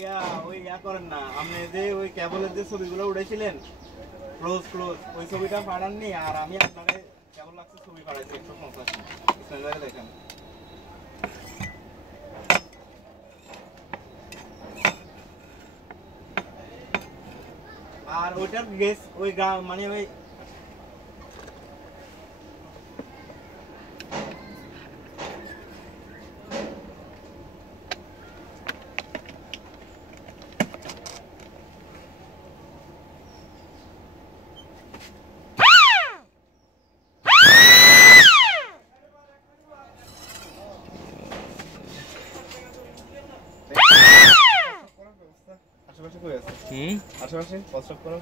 ভাইয়া ওই করেন না, আপনি যে ওই কেবলের যে ছবিগুলো উঠেছিলেন ক্লোজ ওই ছবিটা পাঠাননি, আর আমি আপনাকে কেবল লাগছে ছবি পাঠাইছি 150 দেখেন। আর ওইটার গেস ওই মানে ওই আশেপাশে কই আছে? আশেপাশে কষ্ট করো।